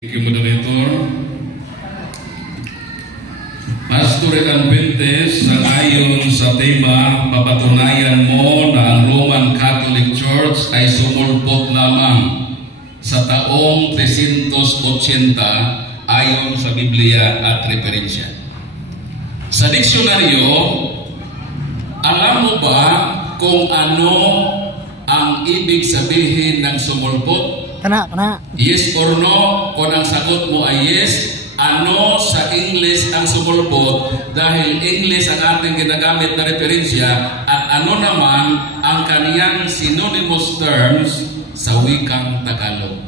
Moderator, Pastor Adventist, ayon sa tema, papatunayan mo na ang Roman Catholic Church ay sumulpot lamang sa taong 380 ayon sa Biblia at referensya. Sa diksyonaryo, alam mo ba kung ano ang ibig sabihin ng sumulpot? Kana. Yes or no? Kung ang sagot mo ay yes, ano sa English ang sumulpot? Dahil English ang ating ginagamit na referensya, at ano naman ang kaniyang synonymous terms sa wikang Tagalog?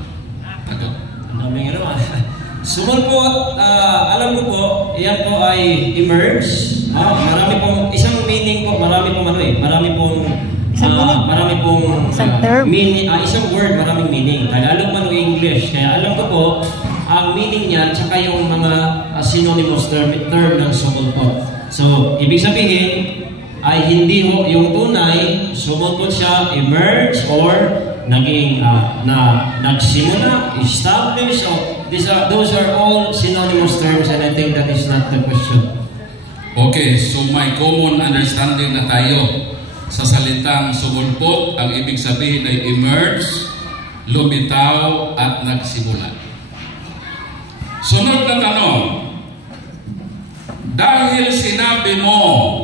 Sumulpot, alam ko po, yan po ay emerge. Marami pong, isang meaning po, marami pong meaning, isang word, maraming meaning. Tagalog man o English. Kaya alam ko po, ang meaning niyan, tsaka yung mga synonymous term ng sumulpot. So, ibig sabihin, ay hindi ho yung tunay, sumulpot siya, emerge, or naging, nagsimula, establish, those are all synonymous terms, and I think that is not the question. Okay, so may common understanding na tayo. Sa salitang sumulpot, ang ibig sabihin ay emerge, lumitaw, at nagsimula. Sunod na tanong, dahil sinabi mo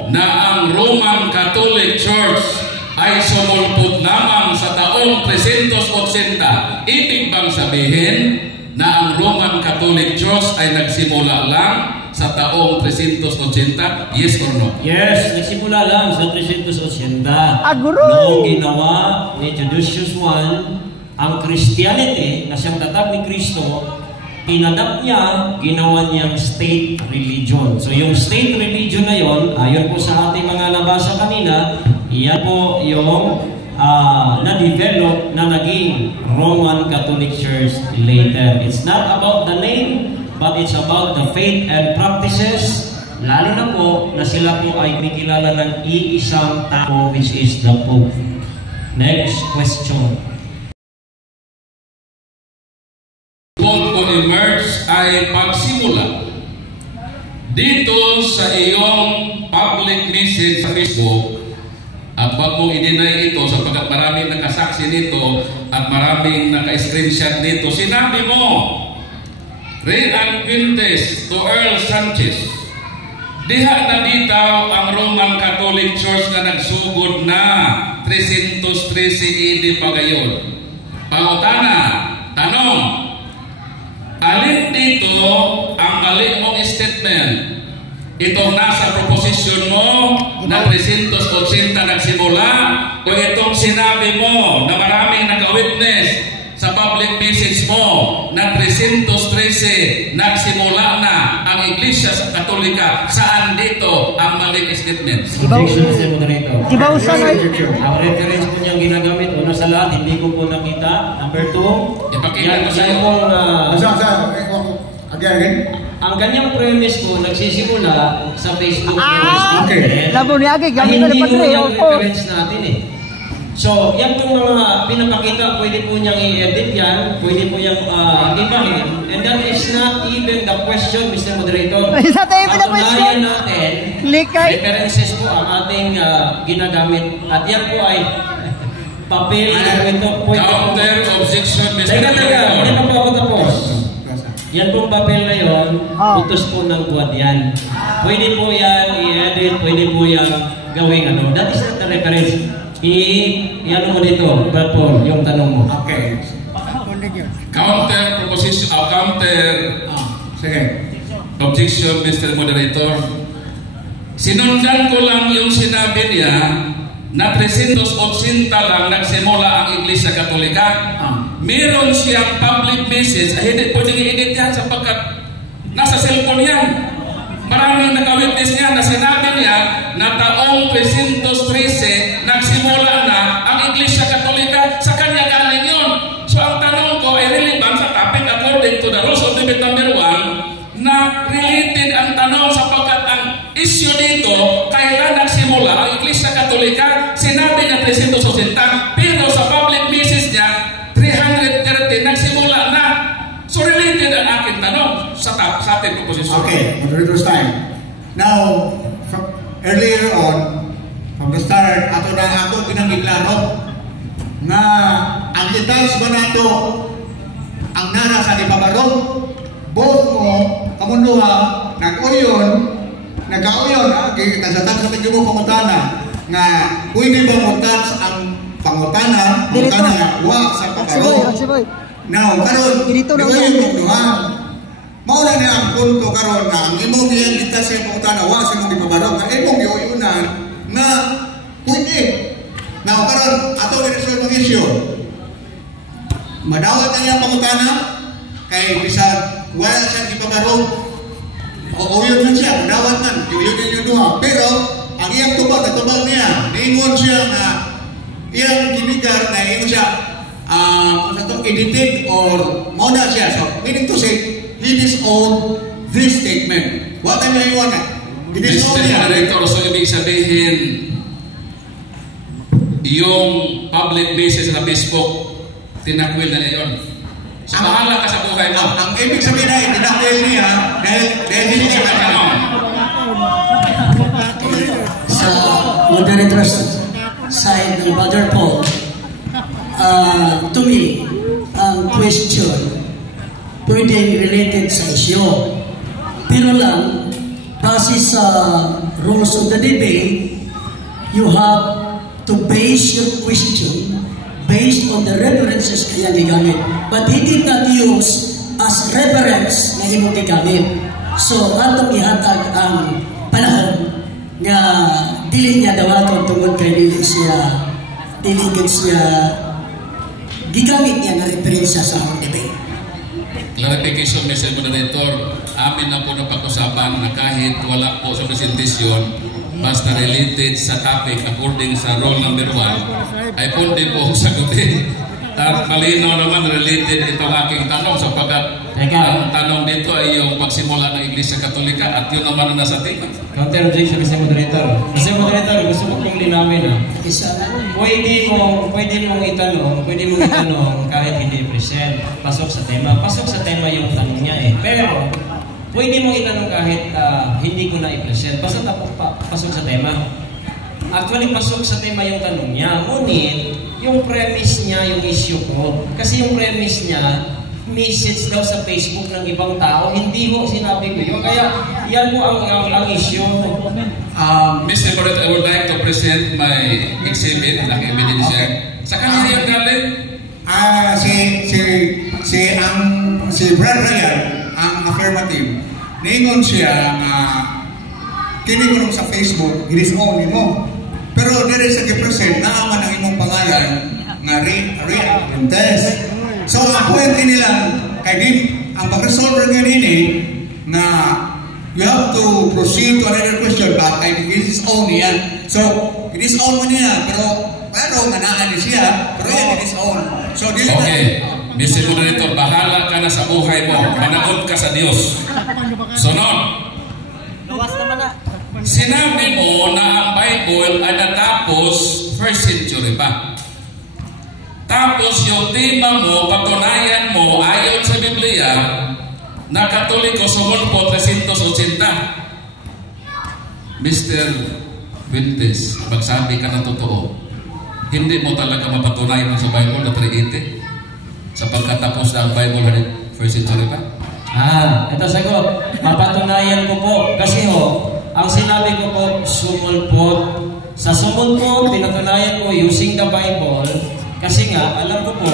na ang Roman Catholic Church ay sumulpot lamang sa taong 380, ibig bang sabihin na ang Roman Catholic Church ay nagsimula lang sa taong 380? Yes or no? Yes, nagsimula lang sa 380. Aguro! Noong ginawa ni Theodosius I ang Christianity na siyang tatag ni Kristo, pinadapt niya, ginawa niyang state religion. So yung state religion na yon, ayon po sa ating mga nabasa kanina, iyan po yung na-develop na naging Roman Catholic Church later. It's not about the name, but it's about the faith and practices, lalo na po na sila po ay pinakilala ng iisang tao, which is the Pope. Next question. Pope o emerge ay pagsimula. Dito sa iyong public message sa Facebook, at wag mong i-deny ito sapagkat maraming nakasaksi nito at maraming naka-screenshot nito, sinabi mo, Ray Adventist to Earl Sanchez, diha na bitaw ang Roman Catholic Church na nagsugod na 313 AD pagayon. Pangutana, tanong, alin dito ang mali mong statement? Itong nasa proposition mo na 380 nagsimula, o itong sinabi mo na maraming naka-witness sa public message mo na 313 nagsimula na ang Iglesia sa Katolika? Saan dito ang maling statements? Objection, Mr. Moderator. Gibawsan ay ang reference po niyang ginagamit, una sa lahat, hindi ko po nakita. Number 2, ipakita ko sa iyo. Again. Ang kanyang premise po nagsisimula sa Facebook okay. Labo niya gamit na hindi padre yung reference natin eh. So, yan po mga pinapakita, pwede po niyang i-edit yan, pwede po niyang ibahin. And that is not even the question, Mr. Moderator. Isa tayo patunayan natin, likay references po ang ating ginagamit. At yan po ay papel. Counter objection, Mr. Moderator. Hindi pa po ako tapos. Yan pong papel na yun, utos po ng buwan yan. Pwede po yan i-edit, pwede po yan gawing ano. That is not the reference. I-ano mo dito, Brad Paul, yung tanong mo. Okay. Counter proposition, sige. Objection, Mr. Moderator. Sinundan ko lang yung sinabi niya na 380 lang nagsimula ang Iglesia Katolika. Meron siyang public message, hindi pwedeng i-edit yan sapagkat nasa cellphone yan. Maraming naka-witness niya na sinabi niya na taong 313 nagsimula na ang Iglesia Katolika. Sa kanya galing yun. So ang tanong ko ay relevant sa topic according to the rules of debate number 1, na related ang tanong sapagkat ang issue dito, kailan nagsimula ang Iglesia Katolika? Sinabi niya 380, pero sa public message niya 330 nagsimula na. So related yun ang aking tanong sa ating proposisyon. Okay, moderator's time. Now, from earlier on, from the start, ato na ako pinangiklaro nga ang details ba nato ang nara sa ipabarog, both mo, kamunduha, nagkauyon, kasatag sa tingin mo pangutana, nga pwede ba mutats ang pangutana nga wa sa pabarog. Now, karon, di ba yung mugduha? Mauna niya ang punto karon nga ang imong iyang details sa pangutana, wa sa imong ipabarog, nga imong iuyunan na pwede. Now, karon, ato i-resolve ang issue. Madawat na niya pangutana, kay bisag wala siyang ipabarog, o yun man siya, madawat man, yun yung duha. Pero, ang iyang tubag niya, niingon siya na iyang kinigar na ingon siya, edited or mauna siya. So, meaning to say, he disowned this statement. What am I iwan na? Mr. Director, so ibig sabihin, yung public basis na Facebook, tinakwil na niyon. So, bahala ka sa buhay mo. Ang ibig sabihin na tinakwil niya, dahil hindi siya tanong. Sa moderator's side ng Brother Paul, to me, ang question, pwedeng related sa issue. Pero lang, base sa rules of the debate, you have to base your question based on the references kaya gigamit. But he did not use as reference na imong gigamit. So, atong ihatag ang panahon nga dili niya dawaton tungod kay dili siya gigamit niya na referensya sa debate. Clarification, Mr. Moderator, amin na po na pag-usapan na kahit wala po sa presentasyon, basta related sa topic according sa rule number 1, ay pwede po sagutin. At malinaw naman related itong aking tanong sapagkat ang tanong dito ay yung pagsimula ng Iglesia Katolika at yun naman ang nasa tema. Counter objection, Mr. Moderator. Mr. Moderator, gusto ko pong linawin pwede mong itanong kahit hindi present. Pasok sa tema. Pasok sa tema yung tanong niya eh. Pero, pwede mong itanong kahit hindi ko na i-present. Basta pasok sa tema. Actually, pasok sa tema yung tanong niya. Ngunit, yung premise niya, yung issue ko. Kasi yung premise niya, message daw sa Facebook ng ibang tao. Hindi mo sinabi ko yun. Kaya, yan po ang issue. Mr. Moderator, I would like to present my exhibit, ang ebidensya. Sa kanya yung galing? Si Brad Ryan, ang affirmative, ningon siya nga kinikulong sa Facebook, it is only mo. Pero there is a present na aman ang imong pangalan nga real test. So ang point nila kay din ang pag-resolve nga nini na you have to proceed to another question but it is only yan. So it is all man niya pero nga naan siya pero yan it is all. So okay. Mr. Moderator, bahala ka na sa buhay mo. Managot ka sa Diyos. Sunod. Sinabi mo na ang Bible ay natapos 1st century pa. Tapos yung tema mo, patunayan mo, ayon sa Biblia, na Katoliko sumulpo 380. Mr. Vintes, magsabi ka ng totoo. Hindi mo talaga mapatunayan sa Bible na 380? Sa pagkatapos na ang Bible ay 1st century pa? Ito sagot. Mapatunayan ko po. Kasi ang sinabi ko po, sumulpot. Sa sumulpot, pinatunayan ko using the Bible. Kasi nga, alam ko po,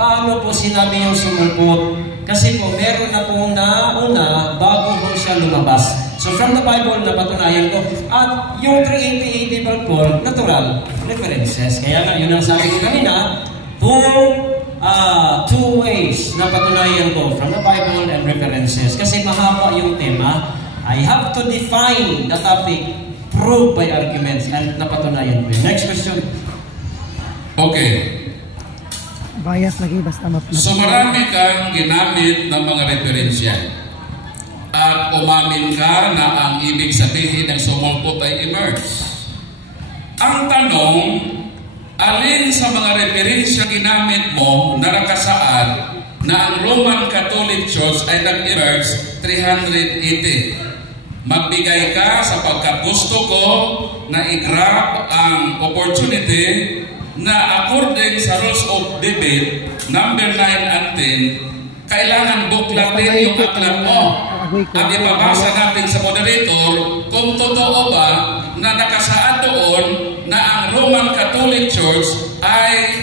paano po sinabi yung sumulpot? Kasi po, meron na pong nauna bago po siya lumabas. So from the Bible, napatunayan ko. At yung 380 Bible, natural references. Kaya nga, yun ang sabi ko kanina, two ways na patunayan ko from the Bible and references. Kasi mahaba yung tema. I have to define the topic, prove by arguments, and napatunayan ko. Next question. Okay. Bias lagi basta So marami kang ginamit ng mga referensya. At umamin ka na ang ibig sabihin ng sumulpot ay emerge. Ang tanong, alin sa mga referensya ginamit mo na nakasaad na ang Roman Catholic Church ay nag-emerge 380. Magbigay ka sapagkat gusto ko na i-grab ang opportunity na according sa rules of debate number 9 and 10, kailangan buklatin yung aklat mo at ipabasa natin sa moderator kung totoo ba na nakasaad doon na ang Roman Catholic Church ay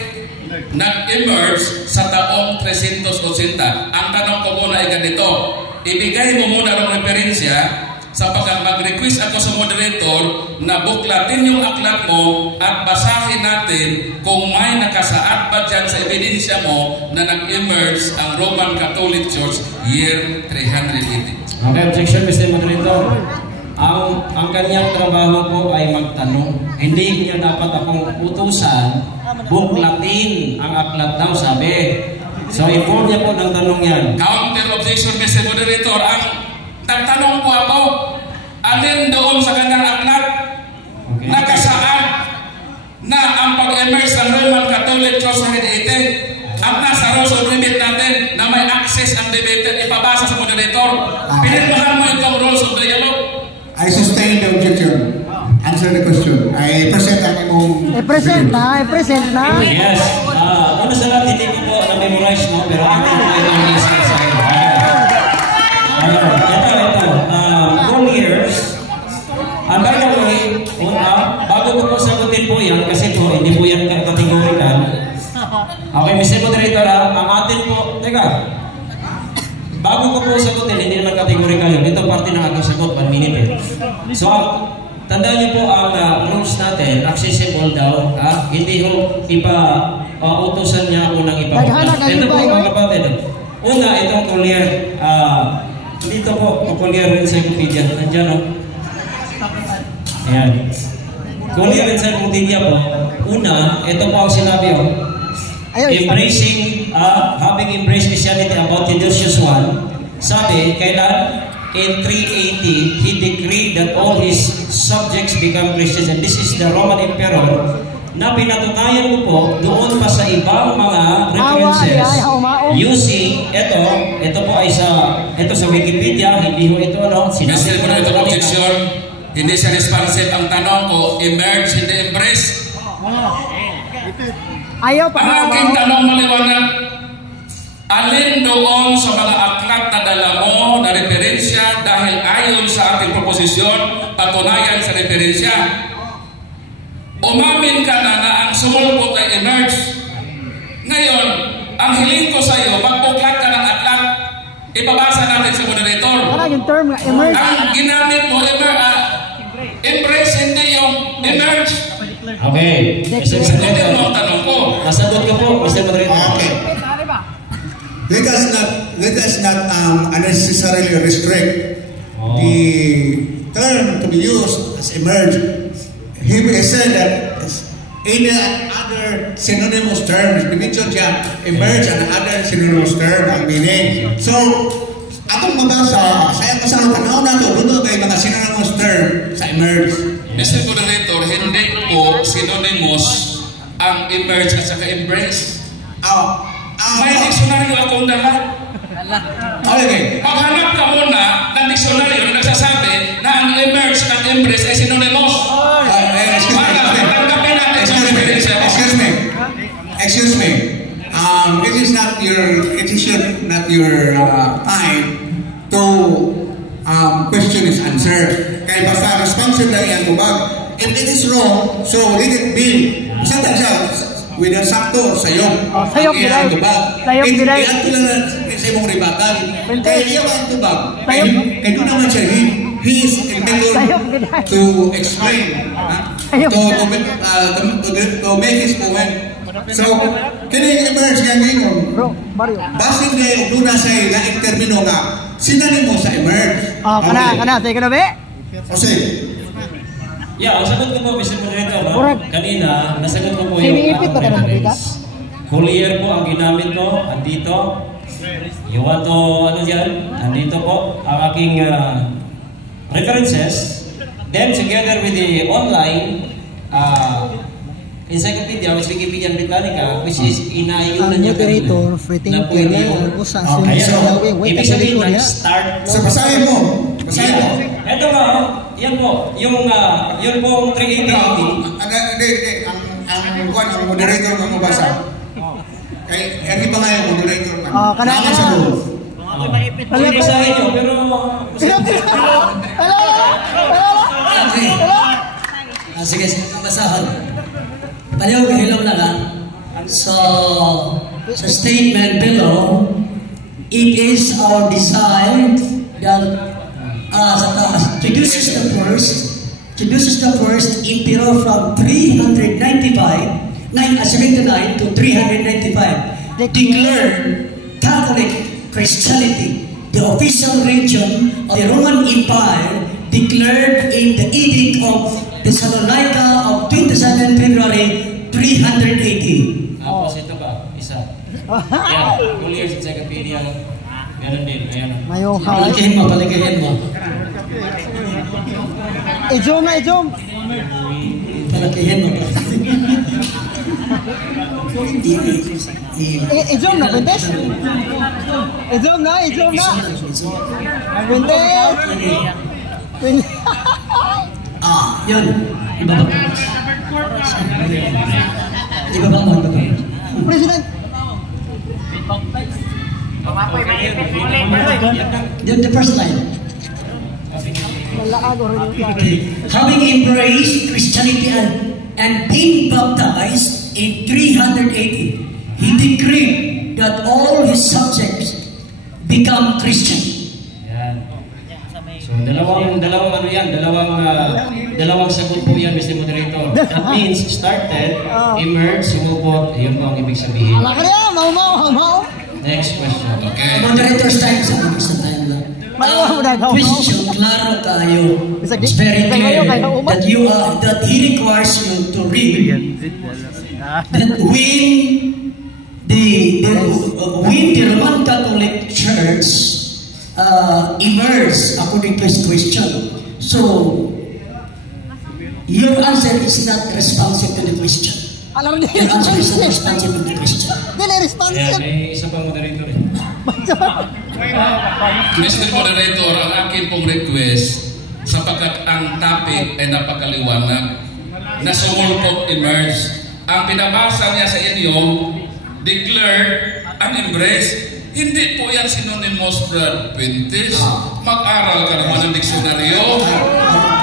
nag-emerge sa taong 380. Ang tanong ko muna ay ganito, ibigay mo muna ng referensya sapagkat mag-request ako sa moderator na buklatin yung aklat mo at basahin natin kung may nakasaad ba dyan sa ebidensya mo na nag-emerge ang Roman Catholic Church year 380. Okay, objection, Mr. Moderator. Ang kanyang trabaho po ay magtanong. Hindi niya dapat akong utusan, buklatin ang aklat daw, sabi. So, inform niya po ng tanong yan. Counter objection, Mr. Moderator. Ang nagtanong po ako, alin doon sa kanyang aklat nakasaad na ang pag-emerge ng Roman Catholic Church 380 ang nasa rules of debate natin na may access ang debater, ipabasa sa moderator. Pinirmahan mo itong rules of dialogue. I sustain the objection. Answer the question. I present ang imong... I-present na. Yes. Ano sa lahat, hindi ko po na-memorize, no? Pero atin po itong listen sa akin. Ito. All years. And by the way, bago ko po sagutin po yan, kasi po, hindi po yan kategorical. Okay, Mr. Moderator, ang atin po, bago ko po sagutin, hindi naman kategorical yun. Ito parte ng ating sagot, 1 minute. So, tandaan niyo po ang rules natin, accessible daw. Hindi ho utusan niya ako ng ipapagkat. Ito po, mga kapatid. Una, itong collier. Dito po, collier encyclopedia. Nandiyan, no? Ayan. Collier encyclopedia po. Una, ito po ang sinabi, embracing, having embraced Christianity about Theodosius I, sabi, kailan? In 380, he decreed that all his subjects become Christians, and this is the Roman Emperor, na pinatunayan ko po doon pa sa ibang mga references using, ito po ay sa Wikipedia, hindi ho ito, Mr. Moderator, objection, hindi siya responsive ang tanong ko, emerge, hindi embrace. Ayaw pa. Ang aking tanong maliwanag, alin doon sa mga aklat na dala mo na referensya dahil ayon sa ating proposisyon, patunayan sa referensya. Umamin ka na ang sumulpot ay emerge. Ngayon, ang hiling ko sa iyo, magbuklat ka ng aklat, ipabasa natin sa moderator. Yung term nga, emerge. Ang ginamit mo, embrace, hindi yung emerge. Okay. Sagutin mo ang tanong ko. Nasagot ko po, Mr. Moderator. Okay. Let us not unnecessarily restrict the term to be used as emerge. He said that any other synonymous terms, mentioned siya, emerge and other synonymous term ang meaning. So, atong mabasa, sa tanaw na ito, doon kayo mga synonymous term sa emerge. Mr. Moderator, hindi po synonymous ang emerge at saka embrace. May diksyonaryo akong dala. Okay. Maghanap ka muna ng diksyonaryo na nagsasabi na ang emerge at embrace ay synonymous. Excuse me. It is not your time to question his answer. Kaya basta responsive lang yan tubag. If it is wrong, so let it be. Saan siya? With a sakto, sayok. Sayok gilay. Sayok gilay. Iyan lang sa imong ribatan. Kaya iya ang tubag. Kaya doon naman siya, he is entitled to explain. To make his point. So, kini emerge nga ngayon. Bro, Mario. Basin nga yung doon na sa ilaing termino nga, sinanin mo sa emerge. Kana, say ka na be? Jose. Yeah, ang sagot ko po, Mr. Moderator, kanina, nasagot ko po yung Siniipit ba ka na reference. Collier po ang ginamit ko, andito. You want to, andito po, ang aking references. Then, together with the online Encyclopedia, which Wikipedia Britannica, which is inayunan Ang niya moderator, fighting na pwede kaya, yun. usa, Okay, sa so, lawin, wait, ibig sabihin, Korea. nag-start So, basahin mo. Basahin mo. Ito nga, yan po, yung pong 380. Hindi. Ang moderator ko mabasa. Ang iba nga yung moderator ka. Kana. Sa loob. Pwede sa inyo, pero... Okay. Sige, basahan. Pareho kahilaw na lang. So, sa statement below, it is our desire that reduces the first emperor from 379 to 395, declared Catholic Christianity the official religion of the Roman Empire, declared in the Edict of Thessalonica of 27 February 380. Tapos ito ba? Isa. Yan. Full years encyclopedia. Ganon din. Ayan. Mayo ka. Palikihin mo. I-zoom na. Palikihin mo. I-zoom na, Quintes. I-zoom na. Quintes. Yun. Ibaba mo. President. The first line. Having embraced Christianity and been baptized in 380, he decreed that all his subjects become Christian. Yan. So, dalawang sagot po yan, Mr. Moderator. That means, started, emerged, sumupot, yun po ang ibig sabihin. Ala ka niya, mau. Next question. Okay. Moderator's time sa time lang. Question, klaro tayo. It's very clear that he requires you to read that when the Roman Catholic Church emerged according to his question. So your answer is not responsive to the question. Alam niya. Your answer is not responsive to the question. Dili responsive. May isa pang moderator eh. Mr. Moderator, ang akin pong request, sapagkat ang topic ay napakaliwanag, na sumulpot emerge. Ang pinabasa niya sa inyo, declared and embraced. Hindi po yan synonymous, Brad Quintes. Mag-aral ka naman ng diksyonaryo.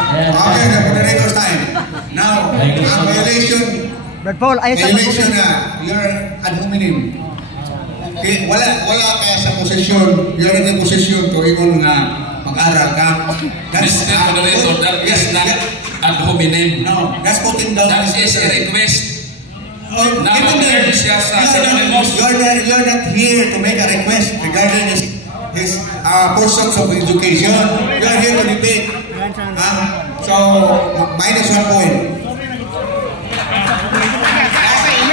Okay, the moderator's time. Now, ang violation Brad Paul, ayos sa violation na you're ad hominem. Okay, wala kaya sa posisyon, you're in the position to even mag-aral ka. Mr. Moderator, that is not ad hominem. No, that's putting down. That is a request. You're not here to make a request regarding his portions of education. You're here to debate. So, minus 1 point.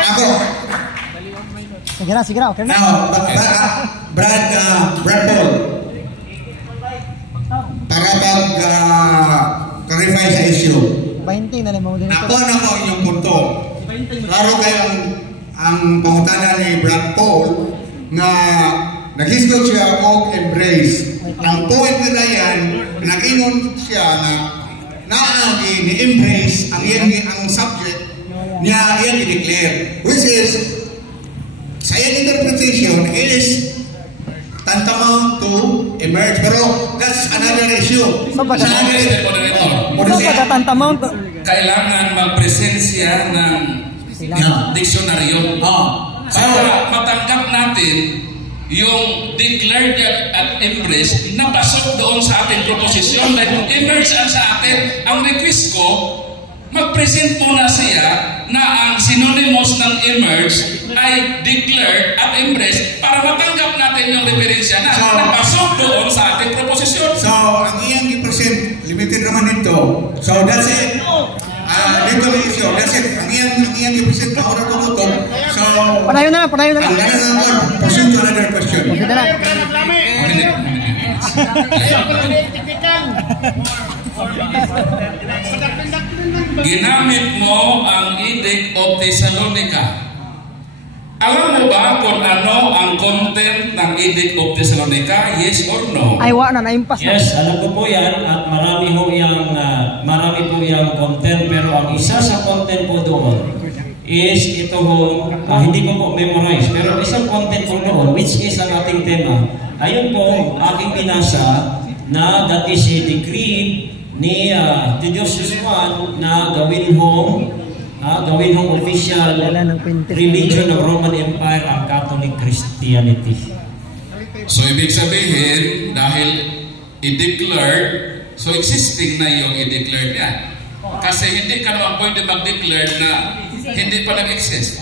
Ako. Sige na, okay na. Now, Brad Paul. Para clarify sa issue. 20 na lang mga Nakuha na ko inyong punto. Klaro kayo ang pangutana ni Brad Paul na nag-history siya o embrace. Ang point nila yan, nag-ingon siya na naagi ni-embrace ang subject niya yan i-declare. Which is, sa iyang interpretation is tantamount to emerge. Pero that's another issue. So, Mr. Moderator, tantamount. kailangan magpresensya ng diksyonaryo. Para matanggap natin yung declared at embrace na pasok doon sa ating proposisyon. Dahil kung emerge ang sa atin, ang request ko, mag-present muna siya na ang synonymous ng emerge ay declared at embrace para matanggap natin yung referensya na napasok doon sa ating proposisyon. So, ang iyang i-present, limited naman ito. So, that's it. Dito ang issue. That's it. Ang iyang i-present, maura tumutok. So, Panayo na lang. ang ganun naman, proceed to another question. Sige na. Minute. ginamit mo ang Edict of Thessalonica. Alam mo ba kung ano ang content ng Edict of Thessalonica? Yes or no? Ay, wala na, naimpas na. Yes, alam ko po yan at marami po yung content, pero ang isa sa content po doon is ito po, hindi ko po memorize, pero isang content po doon, which is ang ating tema. Ayun po, aking binasa na that is a decree ni Theodosius I na gawin hong official religion ng Roman Empire ang Catholic Christianity. So, ibig sabihin, dahil i-declared, so existing na yung i-declared niya. Kasi hindi ka naman pwede mag-declare na hindi pa nag-exist.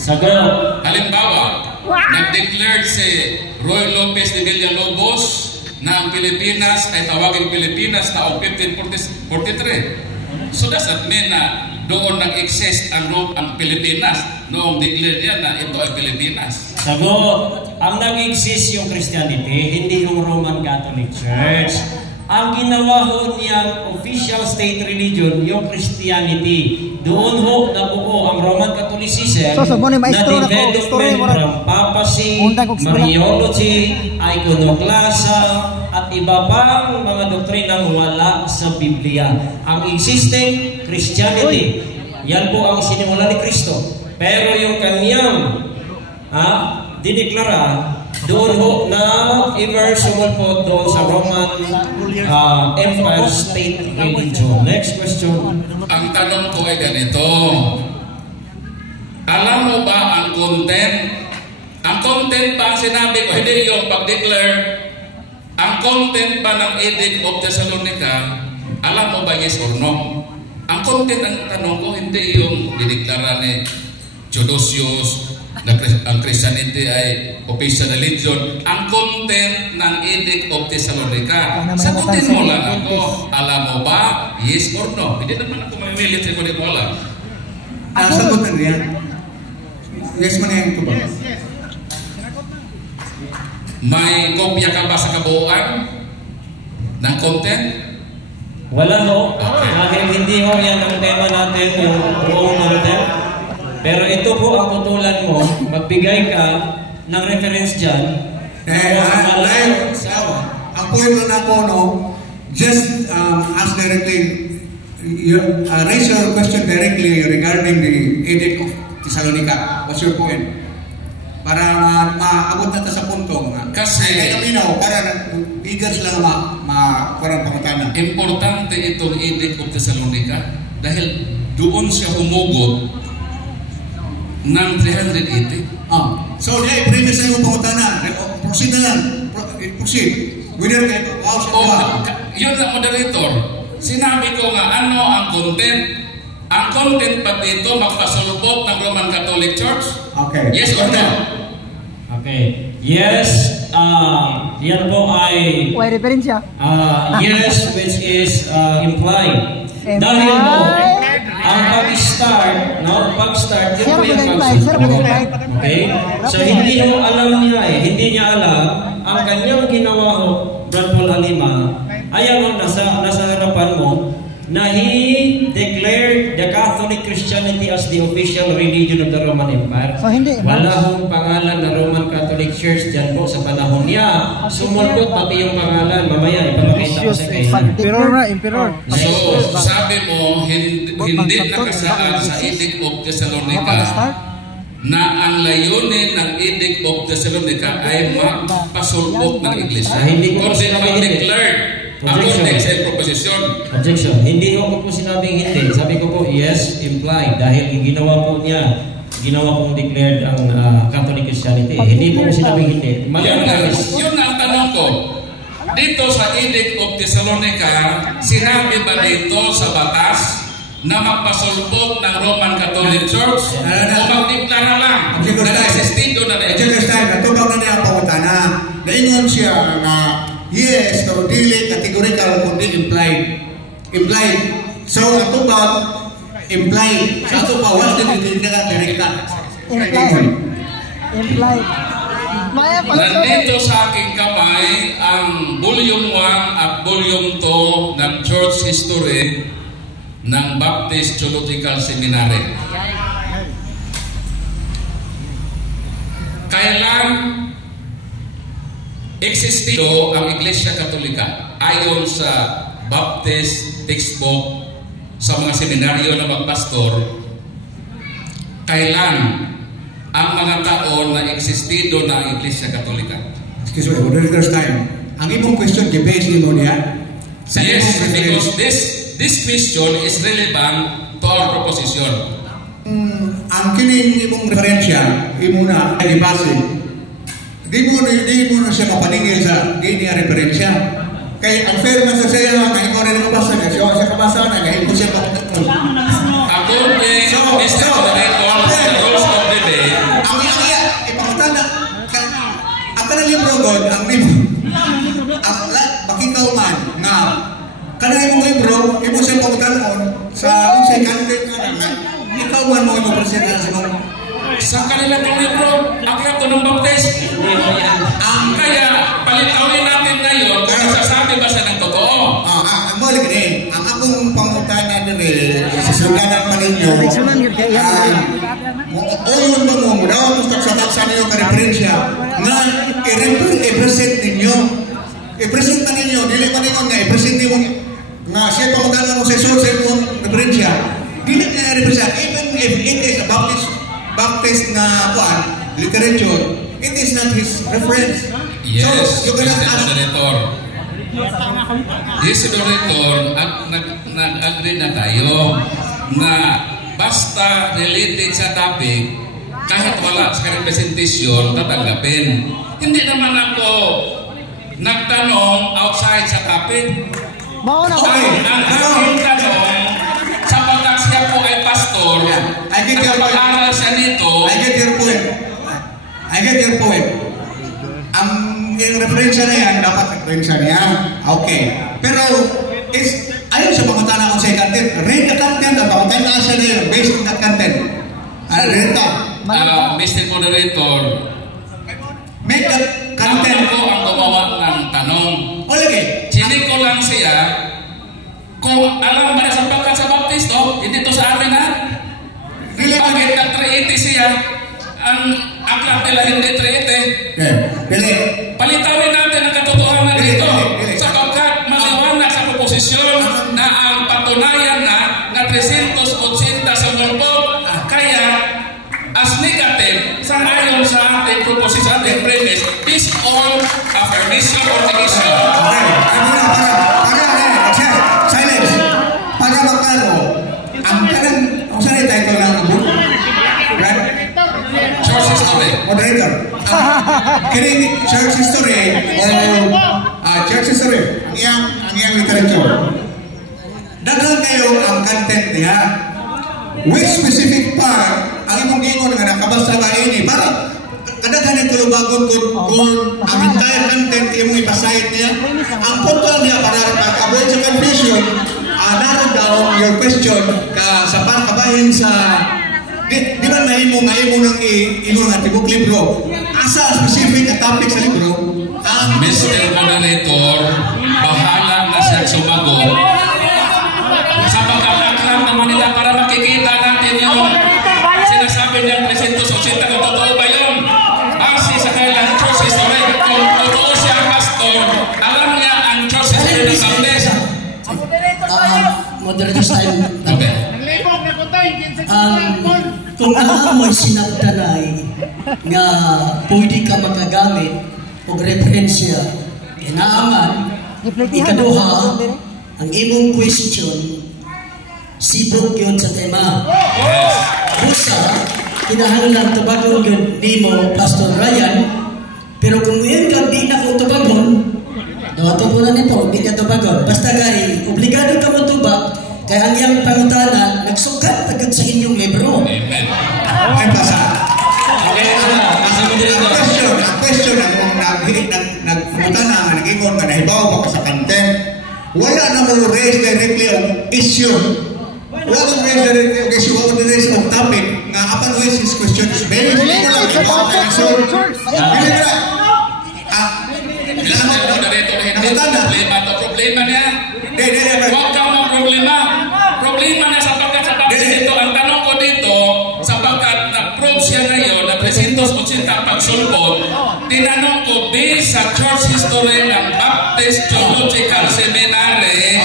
Sagot. Halimbawa, nag-declared si Roy Lopez de Villalobos na ang Pilipinas ay tawaging Pilipinas taong 1543. So does that mean na doon nag-exist ang Pilipinas noong declare niya na ito ay Pilipinas? Sagot. Ang nag-exist yung Christianity, hindi yung Roman Catholic Church. Ang ginawa ho niyang official state religion, yung Christianity. Doon ho nabuo ang Roman Catholicism na development from papacy, Mariology, iconoclasm, at iba pang mga doktrinang wala sa Biblia. Ang existing Christianity, yan po ang sinimula ni Kristo. Pero yung kanyang dineklara, doon ho na immerse po doon sa Roman Empire State Religion. Next question. Ang tanong ko ay ganito. Alam mo ba ang content? Ang content ba sinabi ko, hindi yung pag-declare. Ang content ba ng Edict of Thessalonica, alam mo ba yes or no? Ang content ang tanong ko, hindi yung dideklara ni Theodosius na ang Christianity ay official religion. Ang content ng Edict of Thessalonica, sagutin mo lang ako, alam mo ba yes or no? Hindi naman ako mamilit sa kunin mo alam. Sagutin yan. Yes mo na yan ko ba? May kopya ka ba sa kabuuan ng content? Wala ho. Dahil hindi ho yan ang tema natin, yung buong content. Pero ito po ang putulan mo, magbigay ka ng reference dyan. Ang point na ako, no, just ask directly, raise your question directly regarding the Edict of Thessalonica. What's your point? Para maabot na sa punto. Kasi para bigyan sila parang pangutanan. Importante itong Edict of Thessalonica dahil doon siya humugot ng 380. So, i-premise na yung pangutanan. Proceed na lang. Proceed. Winner kayo. Yun ang moderator. Sinabi ko nga, ano ang content? Ang content ba dito magpasulpot ng Roman Catholic Church? Okay. Yes or no? Okay. Yes. Yan po ay Why referensya? yes, which is implied. Dahil po, ang pag-start, yun po yung pag-start. Okay? So, hindi mo alam niya hindi niya alam, ang kanyang ginawa ho, Brad Paul Alima, ayaw nasa harapan mo, na he declared the Catholic Christianity as the official religion of the Roman Empire. So, hindi. Wala hong pangalan na Roman Catholic Church dyan po sa panahon niya. Sumulpot pati yung pangalan. Mamaya, ipapakita ko sa kayo. Emperor. So, sabi mo, hindi nakasaad sa Edict of Thessalonica na ang layunin ng Edict of Thessalonica ay magpasulpot ng Iglesia. Hindi ko kundi mag-declare according sa proposition. Objection. Hindi ko po sinabing hindi. Sabi ko po, yes, implied. Dahil ginawa po niya, ginawa pong declared ang Catholic Christianity. Hindi po sinabing hindi. Yun ang tanong ko. Dito sa Edict of Thessalonica, sinabi ba dito sa batas na magpasulpot ng Roman Catholic Church o magdeklara lang na existido na ito? Natubag na niya ang pangutanan. Naingon siya na yes, pero dili categorical kundi implied. So, ito ba implied? Sa ito ba, wala din direkta. Implied. Nandito sa aking kamay ang Volume 1 at Volume 2 ng Church History ng Baptist Theological Seminary. Kailan existido ang Iglesia Katolika ayon sa Baptist textbook sa mga seminaryo na magpastor? Kailan ang mga taon na existido na ang Iglesia Katolika? Excuse me, for the first time. Ang imong question, debate mo niya? Yes, because this question is relevant to our proposition. Ang kining imong referensya, imo na ibase. Di mo na siya mapaningil sa di niya referensya. Kaya ang fair man sa siya nga ikaw rin mabasa niya, siya kabasa na ngayon ko siya pagkakon. According to Mr. Moderator, the rules of debate, ang iya, ipakutana, ang kanang libro God, ang libro, bakikaw man, nga, kanang imong libro, imo siya pagkakon, sa unsay content nga, ikaw man mo imo presenta sa mga, sa kanilang libro, aklat ko ng Baptist. Ang kaya, palitawin natin ngayon kung sasabi ba sa ng totoo. Ang mo lagi ang akong pangutana din sisuganan pa ninyo. Oyon ba mo daw gusto sa taksa niyo ka referensya nga i-present ninyo. I-present na ninyo, dili pa ninyo nga i-present niyo nga siya pangutana mo sa source mo referensya. Dili na represent even if it is a Baptist na literature, it is not his reference. Yes, so, Mr. Moderator. Yes, Moderator, nag-agree na tayo na basta related sa topic, kahit wala sa representation, tatanggapin. Hindi naman ako nagtanong outside sa topic. Ang aking tanong, sapagkat siya po ay pastor, nakapag-aral siya dito. I get your point. Yung referensya na yan, dapat referensya niya. Okay. Pero, ayun sa mga tanong ko sa content. Read the content. Ang mga tanong siya na yun, based on that content. Read ka. Mr. Moderator, make the content. ako ang gumawa ng tanong. O lagi. Sinig ko lang siya, kung alam ba na sa pagkat sa Baptisto, hindi to sa amin ha? Bakit na 380 siya? Ang aklat nila hindi 380. Palitawin natin ang katotohanan dito. Sapagkat maliwanag sa proposisyon na ang patunayan na 380 sa mulpog. Kaya, as negative, sa ayon sa ating proposisyon, ating premise, is all affirmation or negation. Silence. Para magkano, ang kanang, ang saan yung title ng book? Church history. Moderator. Kining church history o church history, ang iyang literature. Daghan kayo ang content niya. Which specific part ang imong gingon nga nakabasa ka ini para kadaghan ito bagon kung ang entire content imong ipasayit niya. Ang punto niya para avoid sa confusion, narrow down your question sa pagkabahin sa di ba mahimo nang imo nga tibok libro asa specific na topic sa libro ang Mr. Moderator, bahala na siya sumagot sa pagkakaklam naman nila para makikita natin yung sinasabi niyang presento sa osita kung totoo ba yun base sa kailang church history kung totoo siya ang pastor alam niya ang church history ng Baptist. Moderator style. Okay. Kung aamoy sinabtanay nga pwede ka makagamit o referensya inaaman ikaduha ang imong question sibog yun sa tema busa kinahanglan tubagon yun nimo Pastor Ryan pero kung yun ka di na ko tubagon dawato po na nito di ka tubagon basta kay obligado ka mo tubag kaya ang iyang pangutanan, nagsukat agad sa inyong libro. Amen. Ay basa. Okay, Ang question ang nagputana, nag-ingon ka, nahibaw ba ka sa content? Wala na mo raise directly on issue. Wala mo raise directly on issue. Wala mo raise on topic. Nga apan raise his question is very simple lang. Ibaw ka yung soul. Problema niya. Huwag ka mong problema. Problema sa church history ng Baptist Theological Seminary,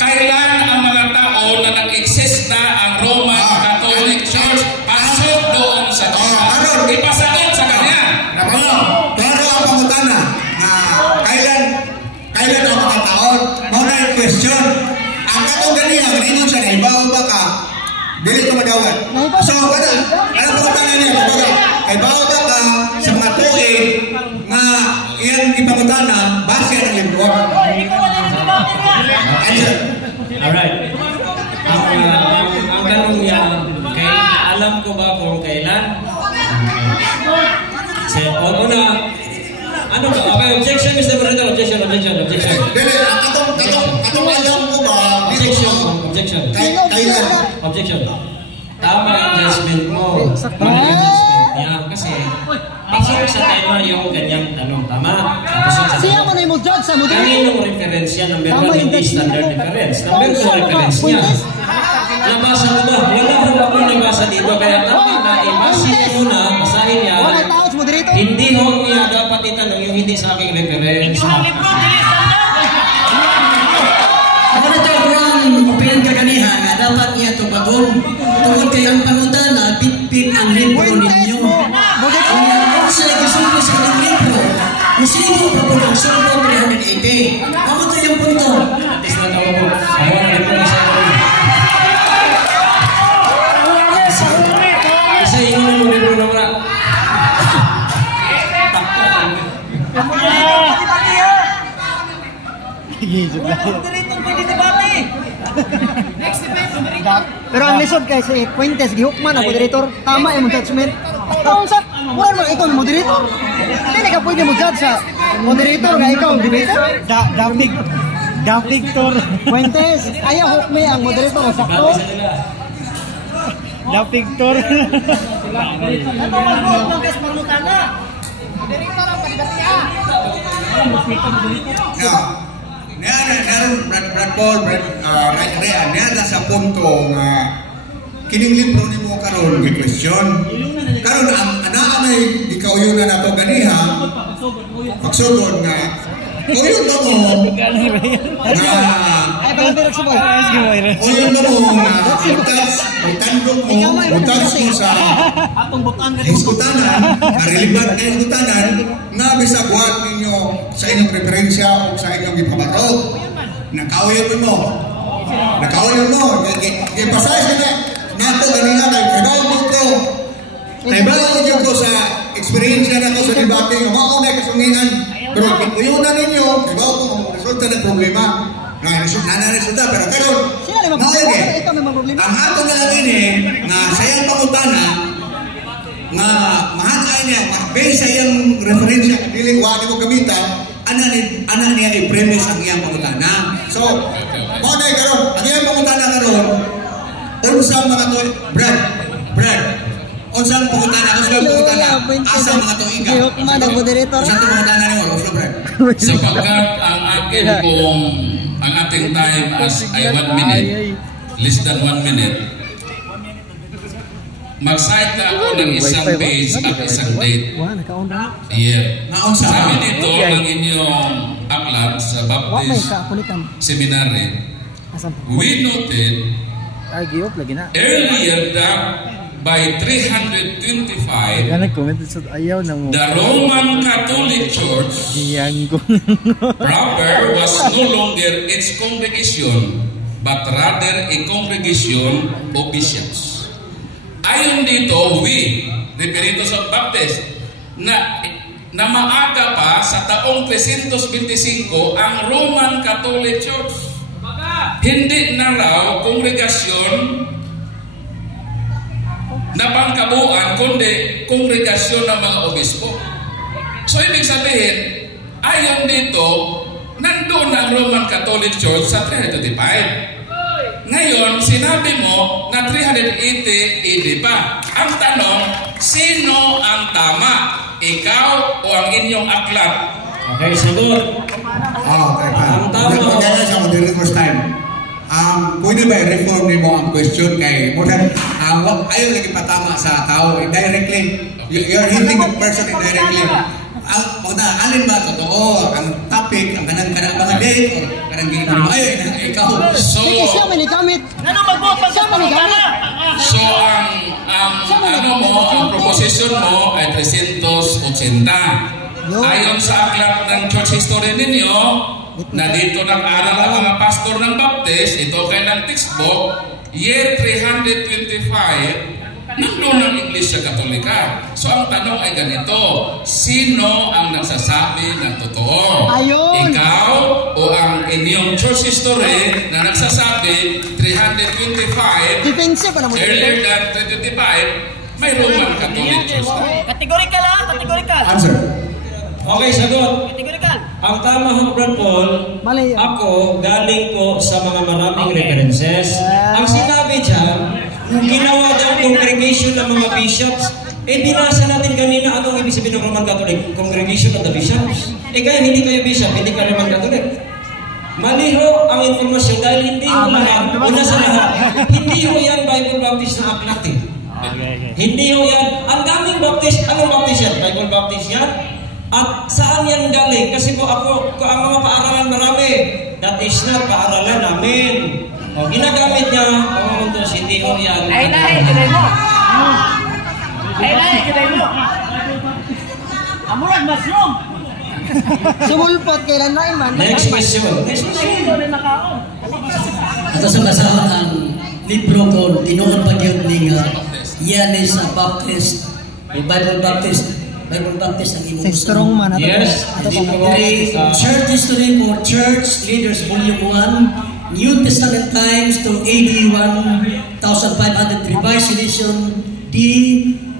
kailan ang mga tao na nag-exist na ang Roman Catholic Church pasok doon sa church? Ipasagot sa kanya. Pero ang pangutana, kailan ang mga taon? Muna yung question. Ang katong ganyan, hindi siya na ibaw ba ka? Dili ko madawat. So, ano pangutana niya? Ibaw ba ka sa mga tuig na iyang ipangutana base ng libro? Alright. Ang tanong niya, alam ko ba kung kailan? Ano ba? Okay, objection, Mr. Brother. Objection. Dili, katong alam ko ba? Objection. Kailan? Objection. Tama yung judgment mo. Tama yung judgment niya. Kasi, pasok sa tema yung ganyang tanong. Tama? Siya mo na yung judge sa moderator. Kaninong reference yan? Number 1, hindi standard reference. Number 2, reference niya. Nabasa mo ba? Wala mo ako nabasa dito. Kaya tama na, ibasin mo na, basahin niya. Hindi ho niya dapat itanong yung hindi sa aking reference. Ako na ito ang opinion kaganihan na dapat niya ito bagon. Tungkol kayang pangutana, pitpit ang libro ninyo. Kung sila gusto sa inyong libro, masino pa po ng solo 380. Ako ito yung punto. Atis na tao po. Ayaw na libro sa akin. Isa yung libro na wala. Pero ang lisod kay si Fuentes gihukman ang moderator, tama yung judgment. Taon sa mura mo ikaw ang moderator. Hindi ka pwede mo judge sa moderator nga ikaw ang debater. Da Victor Fuentes, ayaw hukmi ang moderator sa sakto. Da Victor. Brad Paul, niya sa punto nga kining libro ni mo karon gi question. Karon ang ana may gikauyon na nato ganiha. Pagsugod nga Uyun ba mo na uyun ba mo na utas mo sa hiskutanan, marilibat na hiskutanan na bisagwat ninyo sa inyong referensya o sa inyong ipabarog. Nakauyon mo. Ipasay sila nato ganina kay kaibaw ko sa experience na ko sa debate nga mao na kasungian. Pero uyunan ninyo, kaibaw ko resulta ng problema. Resulta pero karon ang ato na lang ini nga sayang pangutana nga mahatay niya based sa iyang referensya dili wa mo gamitan ana niya i-premise ang iyang pangutana. So mo na karon ang iyang pangutana karon unsa mga to Brad unsang pangutana asa mga to iga unsang pangutana nimo Brad sapagkat ang akin kung ang ating time as ay 1 minute, less than 1 minute, mag-cite na ako ng isang page at isang date. Yeah. Sabi dito ng inyong aklat sa Baptist Seminary, we noted earlier that by 325, the Roman Catholic Church proper was no longer its congregation, but rather a congregation of bishops. Ayon dito, we, referito sa Baptist, na maaga pa sa taong 325 ang Roman Catholic Church. Hindi na raw kongregasyon na pangkabuan, kundi kongregasyon ng mga obispo. So, ibig sabihin, ayon dito, nandun ang Roman Catholic Church sa 325. Ngayon, sinabi mo na 380 hindi pa. Ang tanong, sino ang tama? Ikaw o ang inyong aklat? Okay, sagot. Ang tama. Magkakala sa moderator's time. Pwede ba i-reform ni mo ang question kay ayaw lagi patama sa tao indirectly. You're hitting the person indirectly. alin ba totoo ang topic, ang kanang mga date o kanang ginawa ikaw. So, Siya man igamit. Ano mag-vote pag Siya man igamit. so ang proposition mo ay 380. Ayon sa aklat ng church history ninyo, na dito nag-aral ang mga pastor ng Baptist, ito kay ng textbook, year 325, nandun ang Iglesia Katolika. So ang tanong ay ganito, sino ang nagsasabi ng totoo? Ayun. Ikaw o ang inyong church history na nagsasabi 325, Defensive pa naman. earlier than 325, may Roman Catholic Church na. Categorical ha? Categorical. Answer. Okay, sagot. Categorical. Ang tama ho, Brad Paul, Mali yun. ako galing po sa mga maraming references. Ang sinabi dyan, ginawa daw congregation ng mga bishops, binasa natin kanina anong ibig sabihin ng Roman Catholic, congregation of the bishops. Kaya hindi kayo bishop, hindi kayo Roman Catholic. Mali ho ang informasyon dahil hindi ho lahat, una sa lahat, hindi ho yan Bible Baptist na aklat eh. Hindi ho yan. Ang daming Baptist, anong Baptist yan? Bible Baptist yan? At saan yan galing? Kasi po ang mga paaralan marami. That is not paaralan namin. O, ginagamit niya, mga mundos, hindi ko yan. Ay, kibay mo. Ay, kibay mo. Amurag, mushroom. Sumulpot kailan na man. Next question. Ato sa basahon ang libro ko, tinuod pa yun ng Yanis Baptist, Bible Baptist ang imong Say strong man. Yes. Church History for Church Leaders Volume 1, New Testament Times to AD 1500 Revised Edition, D.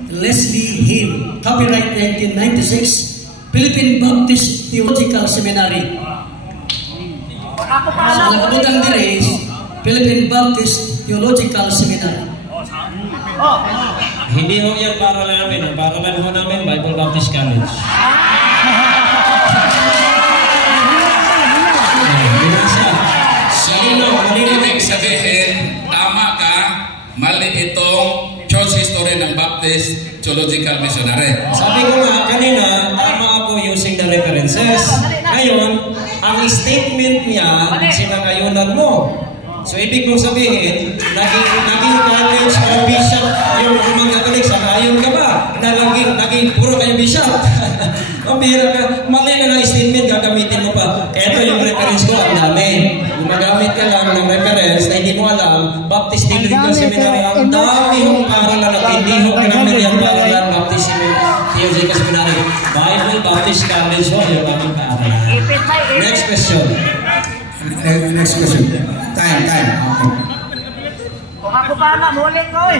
Leslie Him, copyright 1996, Philippine Baptist Theological Seminary. Sa nakabutang diri, Philippine Baptist Theological Seminary. Hindi ho yan paaralan namin. Ang paaralan ho namin, Bible Baptist College. So, ibig sabihin, tama ka, mali itong church history ng Baptist Theological Missionary. Sabi ko nga kanina, tama ako using the references. Ngayon, ang statement niya, sinangayunan mo. So, ibig mong sabihin, naging college o bishop yung Roman Catholic, sangayon ka ba? Naging puro kayo bishop. Pambira ka, mali na ng statement, gagamitin mo pa. Ito yung reference ko, ang dami. Gumagamit ka lang ng reference na hindi mo alam, Baptist Theological Seminary, ang dami yung paralan at hindi ho grammar yan paralan, Baptist Theological Seminary. Bible Baptist College ho, yung aming paralan. Next question. Next question. Time. Okay. Kung ako pa na, mulit ko eh.